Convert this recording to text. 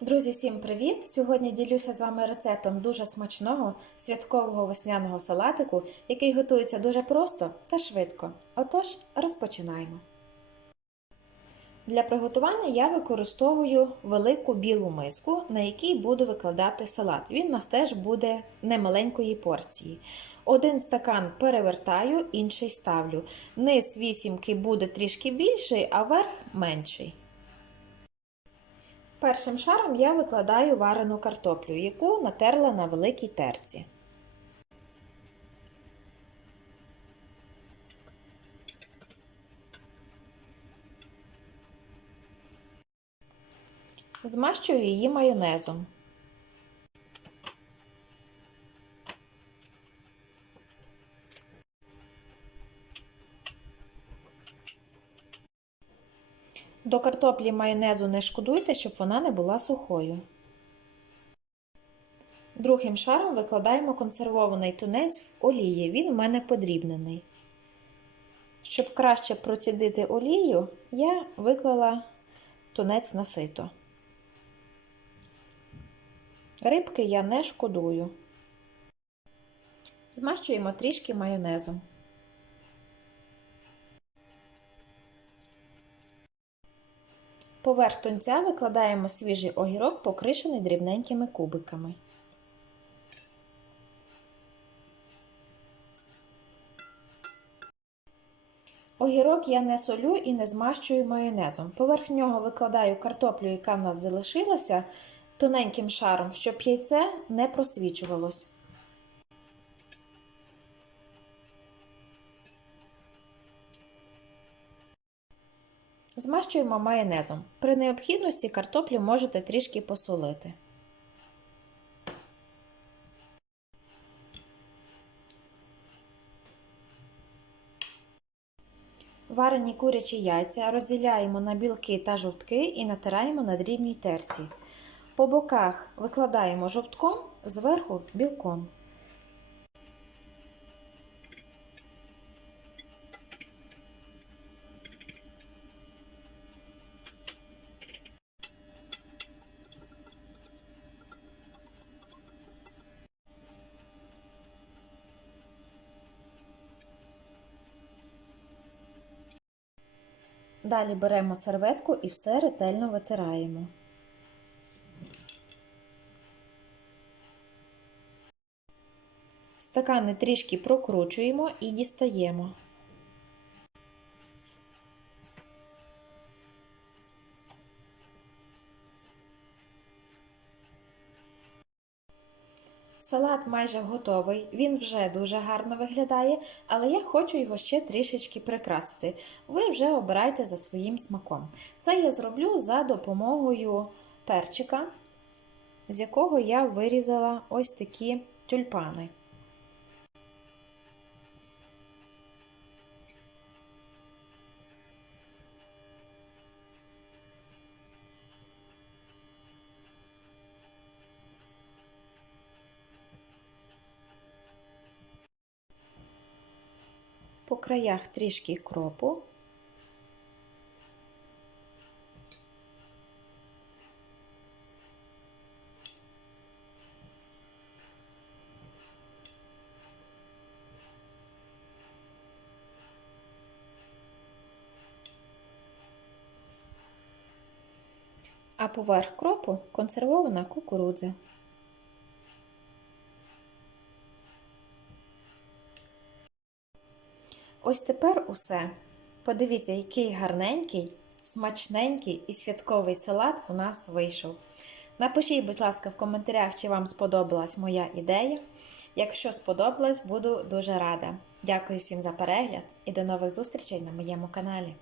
Друзі, всім привіт! Сьогодні ділюся з вами рецептом дуже смачного святкового весняного салатику, який готується дуже просто та швидко. Отож, розпочинаємо. Для приготування я використовую велику білу миску, на якій буду викладати салат. Він у нас теж буде немаленької порції. Один стакан перевертаю, інший ставлю. Низ вісімки буде трішки більший, а верх менший. Першим шаром я викладаю варену картоплю, яку натерла на великій терці. Змащую її майонезом. До картоплі майонезу не шкодуйте, щоб вона не була сухою. Другим шаром викладаємо консервований тунець в олії. Він у мене подрібнений. Щоб краще процідити олію, я виклала тунець на сито. Рибки я не шкодую. Змащуємо трішки майонезом. Поверх тунця викладаємо свіжий огірок, покришений дрібненькими кубиками. Огірок я не солю і не змащую майонезом. Поверх нього викладаю картоплю, яка в нас залишилася, тоненьким шаром, щоб яйце не просвічувалось. Змащуємо майонезом. При необхідності картоплю можете трішки посолити. Варені курячі яйця розділяємо на білки та жовтки і натираємо на дрібній терці. По боках викладаємо жовтком, зверху білком. Далі беремо серветку і все ретельно витираємо. Стакани трішки прокручуємо і дістаємо. Салат майже готовий, він вже дуже гарно виглядає, але я хочу його ще трішечки прикрасити. Ви вже обирайте за своїм смаком. Це я зроблю за допомогою перчика, з якого я вирізала ось такі тюльпани. По краях трішки кропу. А поверх кропу консервована кукурудза. Ось тепер усе. Подивіться, який гарненький, смачненький і святковий салат у нас вийшов. Напишіть, будь ласка, в коментарях, чи вам сподобалась моя ідея. Якщо сподобалась, буду дуже рада. Дякую всім за перегляд і до нових зустрічей на моєму каналі.